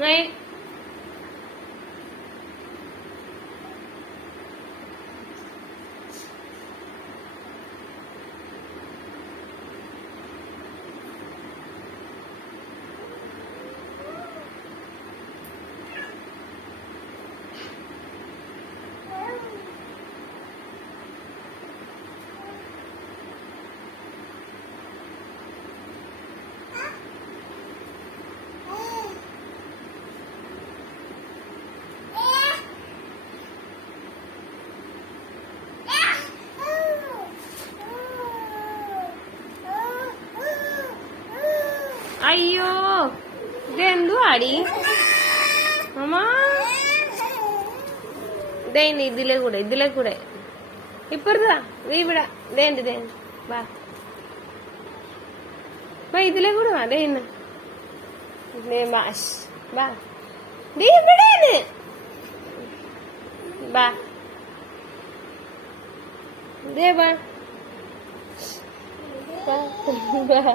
right? ஐயோ இது அடி ஆமா தேன் இதுல கூட இதுல கூட இப்ப இருந்தா நீ விட தேண்டு தேன் வா வா இதுல கூட வா தேன் மாஷ் வா நீ விடேன்னு வா தேவா வா வா